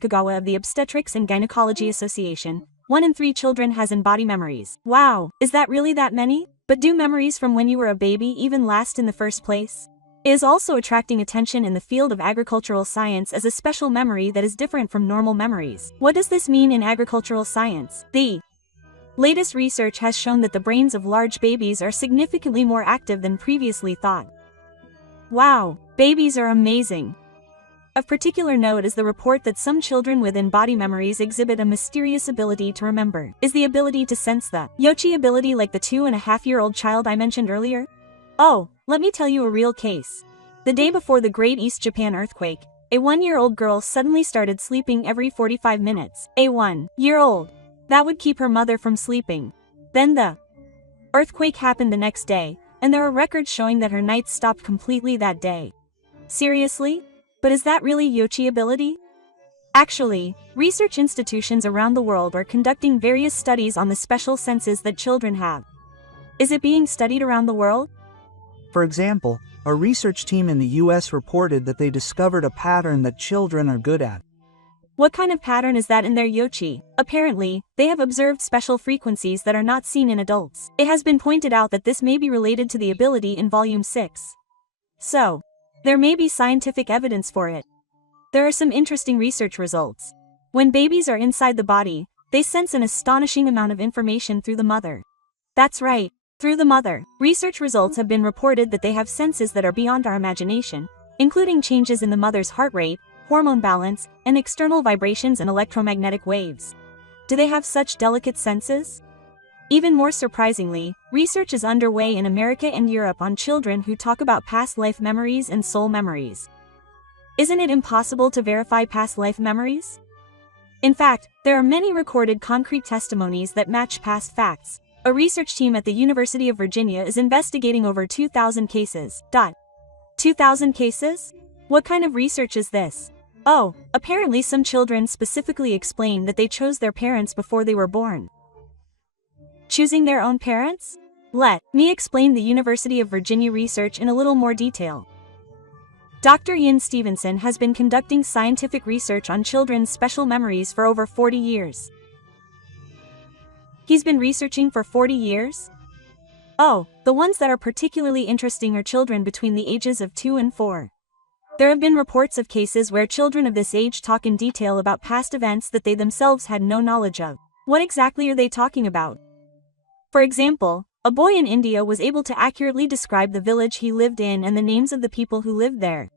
Kagawa of the Obstetrics and Gynecology Association, 1 in 3 children has in-body memories. Wow, is that really that many? But do memories from when you were a baby even last in the first place? It is also attracting attention in the field of agricultural science as a special memory that is different from normal memories. What does this mean in agricultural science? The latest research has shown that the brains of large babies are significantly more active than previously thought. Wow, babies are amazing. Of particular note is the report that some children with in-body memories exhibit a mysterious ability to remember. Is the ability to sense the Yochi ability like the 2.5-year-old child I mentioned earlier? Oh, let me tell you a real case. The day before the Great East Japan earthquake, a 1-year-old girl suddenly started sleeping every 45 minutes. A 1-year-old. That would keep her mother from sleeping. Then the earthquake happened the next day, and there are records showing that her nights stopped completely that day. Seriously? But is that really Yochi ability? Actually, research institutions around the world are conducting various studies on the special senses that children have. Is it being studied around the world? For example, a research team in the US reported that they discovered a pattern that children are good at. What kind of pattern is that in their Yochi? Apparently, they have observed special frequencies that are not seen in adults. It has been pointed out that this may be related to the ability in Volume 6. So, there may be scientific evidence for it. There are some interesting research results. When babies are inside the body, they sense an astonishing amount of information through the mother. That's right, through the mother. Research results have been reported that they have senses that are beyond our imagination, including changes in the mother's heart rate, hormone balance, and external vibrations and electromagnetic waves. Do they have such delicate senses? Even more surprisingly, research is underway in America and Europe on children who talk about past life memories and soul memories. Isn't it impossible to verify past life memories? In fact, there are many recorded concrete testimonies that match past facts. A research team at the University of Virginia is investigating over 2,000 cases. 2,000 cases? What kind of research is this? Oh, apparently some children specifically explain that they chose their parents before they were born. Choosing their own parents? Let me explain the University of Virginia research in a little more detail. Dr. Ian Stevenson has been conducting scientific research on children's special memories for over 40 years. He's been researching for 40 years? Oh, the ones that are particularly interesting are children between the ages of 2 and 4. There have been reports of cases where children of this age talk in detail about past events that they themselves had no knowledge of. What exactly are they talking about? For example, a boy in India was able to accurately describe the village he lived in and the names of the people who lived there.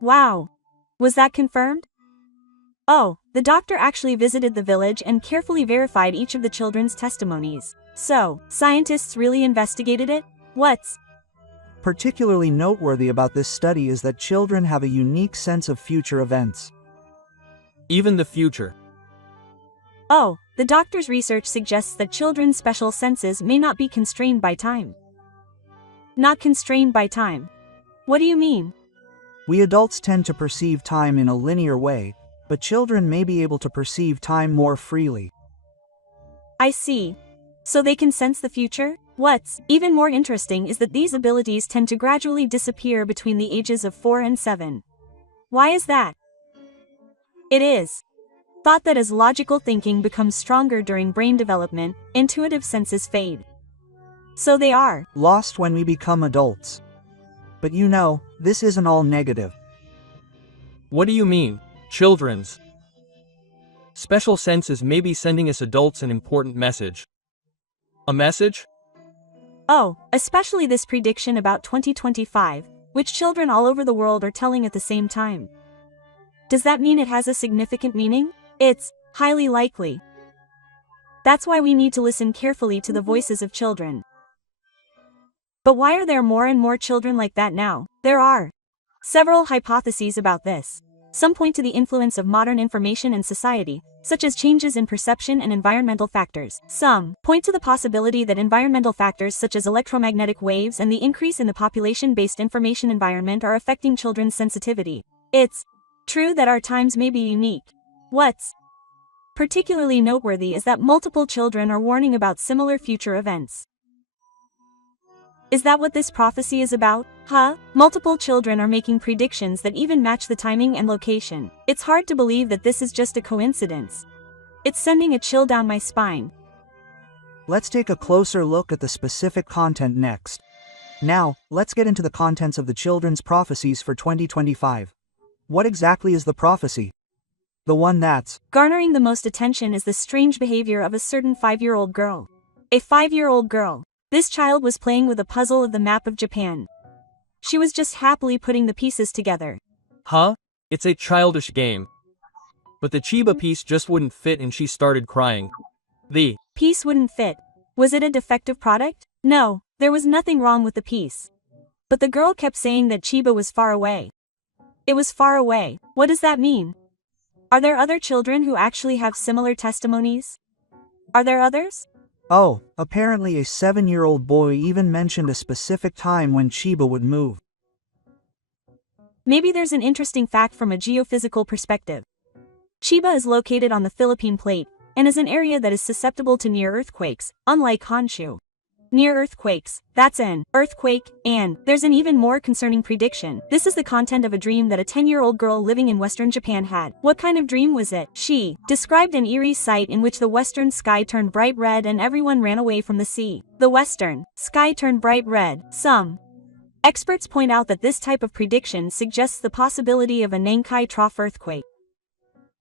Wow! Was that confirmed? Oh, the doctor actually visited the village and carefully verified each of the children's testimonies. So, scientists really investigated it? What's particularly noteworthy about this study is that children have a unique sense of future events. Even the future. Oh, the doctor's research suggests that children's special senses may not be constrained by time. Not constrained by time. What do you mean? We adults tend to perceive time in a linear way, but children may be able to perceive time more freely. I see. So they can sense the future? What's even more interesting is that these abilities tend to gradually disappear between the ages of 4 and 7. Why is that? It is thought that as logical thinking becomes stronger during brain development, intuitive senses fade. So they are lost when we become adults. But you know, this isn't all negative. What do you mean, children's special senses may be sending us adults an important message? A message? Oh, especially this prediction about 2025, which children all over the world are telling at the same time. Does that mean it has a significant meaning? It's highly likely. That's why we need to listen carefully to the voices of children. But why are there more and more children like that now? There are several hypotheses about this. Some point to the influence of modern information in society, such as changes in perception and environmental factors. Some point to the possibility that environmental factors such as electromagnetic waves and the increase in the population-based information environment are affecting children's sensitivity. It's true that our times may be unique. What's particularly noteworthy is that multiple children are warning about similar future events. Is that what this prophecy is about? Huh? Multiple children are making predictions that even match the timing and location. It's hard to believe that this is just a coincidence. It's sending a chill down my spine. Let's take a closer look at the specific content next. Now, let's get into the contents of the children's prophecies for 2025. What exactly is the prophecy? The one that's garnering the most attention is the strange behavior of a certain 5-year-old girl. A 5-year-old girl. This child was playing with a puzzle of the map of Japan. She was just happily putting the pieces together. Huh? It's a childish game. But the Chiba piece just wouldn't fit and she started crying. The piece wouldn't fit. Was it a defective product? No, there was nothing wrong with the piece. But the girl kept saying that Chiba was far away. It was far away. What does that mean? Are there other children who actually have similar testimonies? Are there others? Oh, apparently a 7-year-old boy even mentioned a specific time when Chiba would move. Maybe there's an interesting fact from a geophysical perspective. Chiba is located on the Philippine plate, and is an area that is susceptible to near earthquakes, unlike Honshu. Near earthquakes, that's an earthquake, and there's an even more concerning prediction. This is the content of a dream that a 10-year-old girl living in Western Japan had. What kind of dream was it? She described an eerie sight in which the western sky turned bright red and everyone ran away from the sea. The western sky turned bright red. Some experts point out that this type of prediction suggests the possibility of a Nankai Trough earthquake.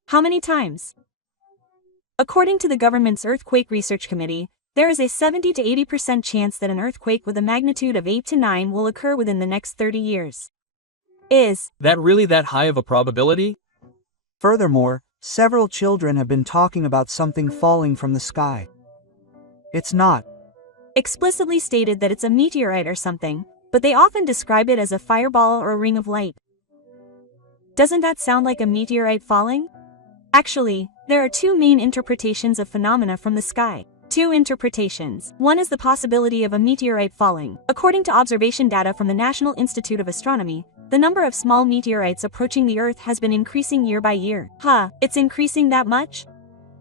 How many times? According to the government's Earthquake Research Committee, there is a 70 to 80% chance that an earthquake with a magnitude of 8 to 9 will occur within the next 30 years. Is that really that high of a probability? Furthermore, several children have been talking about something falling from the sky. It's not explicitly stated that it's a meteorite or something, but they often describe it as a fireball or a ring of light. Doesn't that sound like a meteorite falling? Actually, there are two main interpretations of phenomena from the sky. Two interpretations. One is the possibility of a meteorite falling. According to observation data from the National Institute of Astronomy, the number of small meteorites approaching the Earth has been increasing year by year. Huh, it's increasing that much?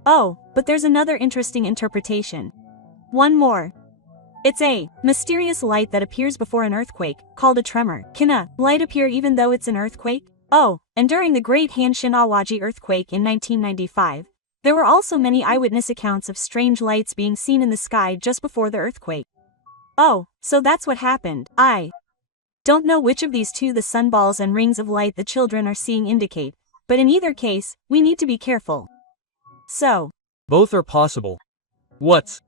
Oh, but there's another interesting interpretation. One more. It's a mysterious light that appears before an earthquake, called a tremor. Can a light appear even though it's an earthquake? Oh, and during the Great Hanshin Awaji earthquake in 1995, there were also many eyewitness accounts of strange lights being seen in the sky just before the earthquake. Oh, so that's what happened. I don't know which of these two the sunballs and rings of light the children are seeing indicate, but in either case, we need to be careful. So, both are possible. What's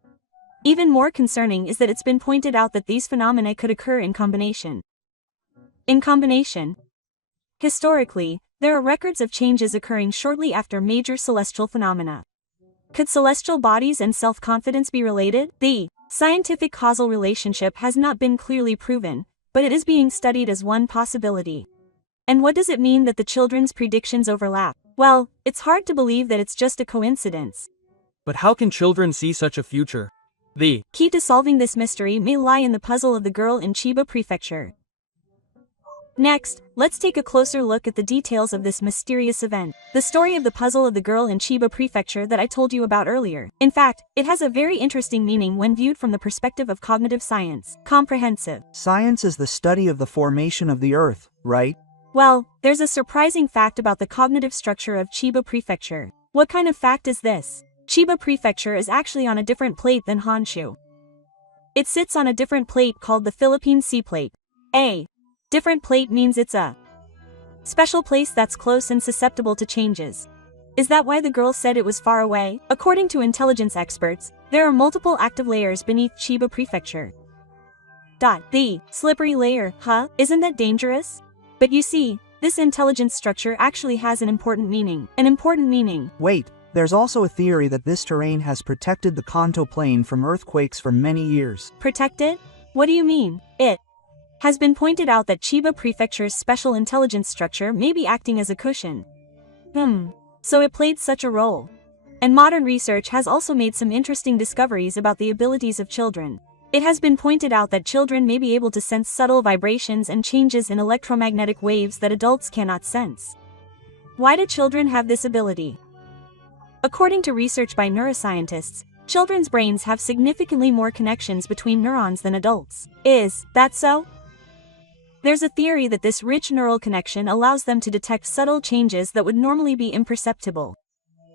even more concerning is that it's been pointed out that these phenomena could occur in combination. In combination. Historically, there are records of changes occurring shortly after major celestial phenomena. Could celestial bodies and self-confidence be related? The scientific causal relationship has not been clearly proven, but it is being studied as one possibility. And what does it mean that the children's predictions overlap? Well, it's hard to believe that it's just a coincidence. But how can children see such a future? The key to solving this mystery may lie in the puzzle of the girl in Chiba Prefecture. Next, let's take a closer look at the details of this mysterious event. The story of the puzzle of the girl in Chiba Prefecture that I told you about earlier. In fact, it has a very interesting meaning when viewed from the perspective of cognitive science. Comprehensive. Science is the study of the formation of the Earth, right? Well, there's a surprising fact about the cognitive structure of Chiba Prefecture. What kind of fact is this? Chiba Prefecture is actually on a different plate than Honshu. It sits on a different plate called the Philippine Sea Plate. A different plate means it's a special place that's close and susceptible to changes. Is that why the girl said it was far away? According to intelligence experts, there are multiple active layers beneath Chiba Prefecture. The slippery layer, huh? Isn't that dangerous? But you see, this intelligence structure actually has an important meaning. Wait, there's also a theory that this terrain has protected the Kanto Plain from earthquakes for many years. Protected? What do you mean? It has been pointed out that Chiba Prefecture's special intelligence structure may be acting as a cushion. So it played such a role. And modern research has also made some interesting discoveries about the abilities of children. It has been pointed out that children may be able to sense subtle vibrations and changes in electromagnetic waves that adults cannot sense. Why do children have this ability? According to research by neuroscientists, children's brains have significantly more connections between neurons than adults. Is that so? There's a theory that this rich neural connection allows them to detect subtle changes that would normally be imperceptible.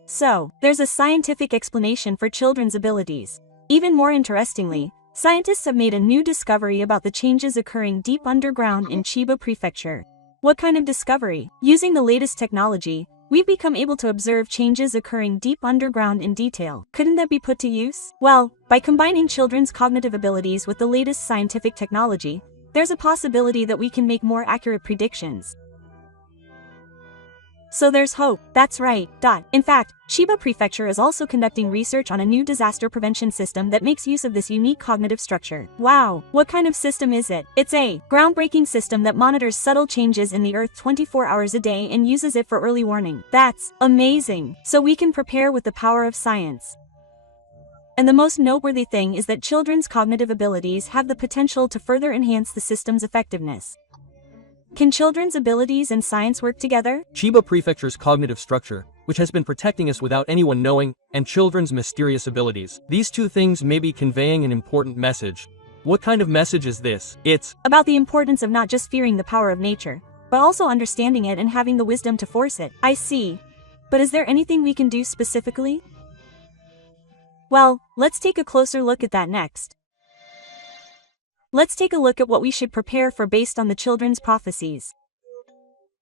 So, there's a scientific explanation for children's abilities. Even more interestingly, scientists have made a new discovery about the changes occurring deep underground in Chiba Prefecture. What kind of discovery? Using the latest technology, we've become able to observe changes occurring deep underground in detail. Couldn't that be put to use? Well, by combining children's cognitive abilities with the latest scientific technology, there's a possibility that we can make more accurate predictions. So there's hope. That's right. In fact, Chiba Prefecture is also conducting research on a new disaster prevention system that makes use of this unique cognitive structure. Wow, what kind of system is it? It's a groundbreaking system that monitors subtle changes in the Earth 24 hours a day and uses it for early warning. That's amazing. So we can prepare with the power of science. And the most noteworthy thing is that children's cognitive abilities have the potential to further enhance the system's effectiveness. Can children's abilities and science work together? Chiba Prefecture's cognitive structure, which has been protecting us without anyone knowing, and children's mysterious abilities. These two things may be conveying an important message. What kind of message is this? It's about the importance of not just fearing the power of nature, but also understanding it and having the wisdom to force it. I see. But is there anything we can do specifically? Well, let's take a closer look at that next. Let's take a look at what we should prepare for based on the children's prophecies.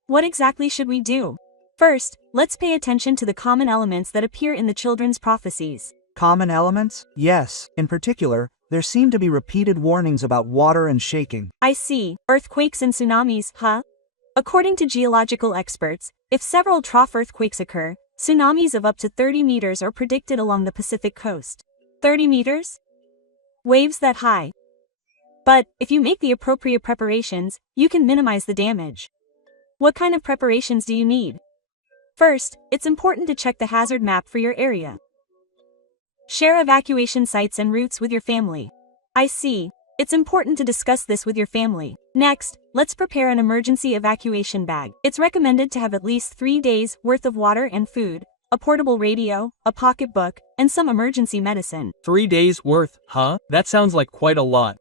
What exactly should we do? First, let's pay attention to the common elements that appear in the children's prophecies. Common elements? Yes. In particular, there seem to be repeated warnings about water and shaking. I see. Earthquakes and tsunamis, huh? According to geological experts, if several trough earthquakes occur, tsunamis of up to 30 meters are predicted along the Pacific coast. 30 meters? Waves that high. But, if you make the appropriate preparations, you can minimize the damage. What kind of preparations do you need? First, it's important to check the hazard map for your area. Share evacuation sites and routes with your family. I see. It's important to discuss this with your family. Next, let's prepare an emergency evacuation bag. It's recommended to have at least 3 days' worth of water and food, a portable radio, a pocketbook, and some emergency medicine. 3 days worth, huh? That sounds like quite a lot.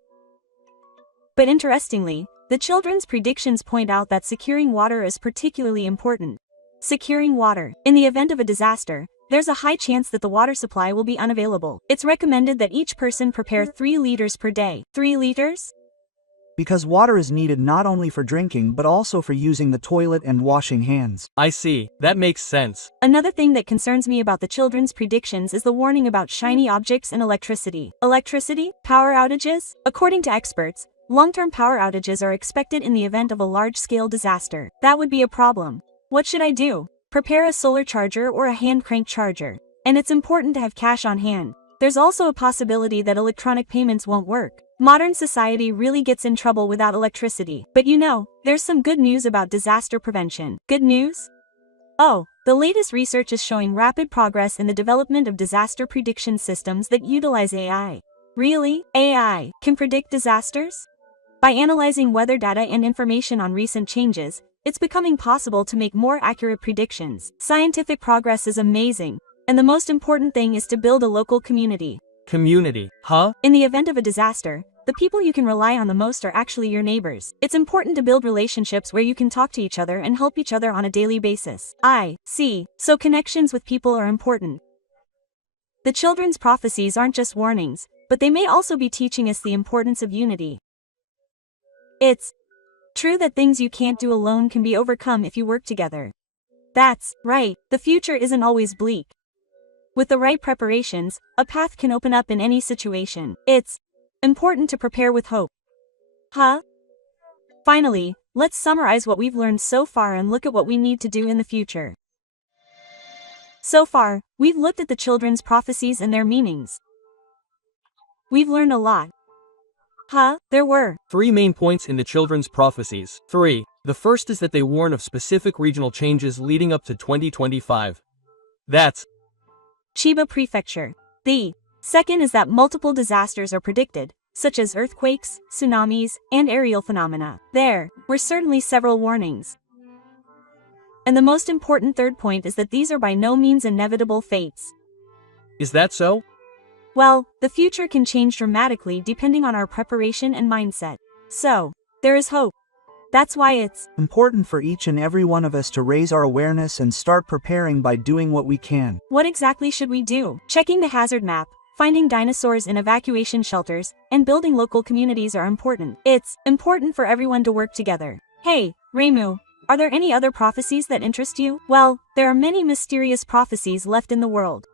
But interestingly, the children's predictions point out that securing water is particularly important. Securing water. In the event of a disaster, there's a high chance that the water supply will be unavailable. It's recommended that each person prepare 3 liters per day. 3 liters? Because water is needed not only for drinking but also for using the toilet and washing hands. I see. That makes sense. Another thing that concerns me about the children's predictions is the warning about shiny objects and electricity. Electricity? Power outages? According to experts, long-term power outages are expected in the event of a large-scale disaster. That would be a problem. What should I do? Prepare a solar charger or a hand-crank charger. And it's important to have cash on hand. There's also a possibility that electronic payments won't work. Modern society really gets in trouble without electricity. But you know, there's some good news about disaster prevention. Good news? Oh, the latest research is showing rapid progress in the development of disaster prediction systems that utilize AI. Really? AI can predict disasters? By analyzing weather data and information on recent changes, it's becoming possible to make more accurate predictions. Scientific progress is amazing, and the most important thing is to build a local community. Community, huh? In the event of a disaster, the people you can rely on the most are actually your neighbors. It's important to build relationships where you can talk to each other and help each other on a daily basis. I see. So connections with people are important. The children's prophecies aren't just warnings, but they may also be teaching us the importance of unity. It's true that things you can't do alone can be overcome if you work together. That's right, the future isn't always bleak. With the right preparations, a path can open up in any situation. It's important to prepare with hope. Huh? Finally, let's summarize what we've learned so far and look at what we need to do in the future. So far, we've looked at the children's prophecies and their meanings. We've learned a lot. Huh? There were 3 main points in the children's prophecies. 3. The first is that they warn of specific regional changes leading up to 2025. That's Chiba Prefecture. The second is that multiple disasters are predicted, such as earthquakes, tsunamis, and aerial phenomena. There were certainly several warnings. And the most important third point is that these are by no means inevitable fates. Is that so? Well, the future can change dramatically depending on our preparation and mindset. So, there is hope. That's why it's important for each and every one of us to raise our awareness and start preparing by doing what we can. What exactly should we do? Checking the hazard map, finding dinosaurs in evacuation shelters, and building local communities are important. It's important for everyone to work together. Hey, Reimu, are there any other prophecies that interest you? Well, there are many mysterious prophecies left in the world.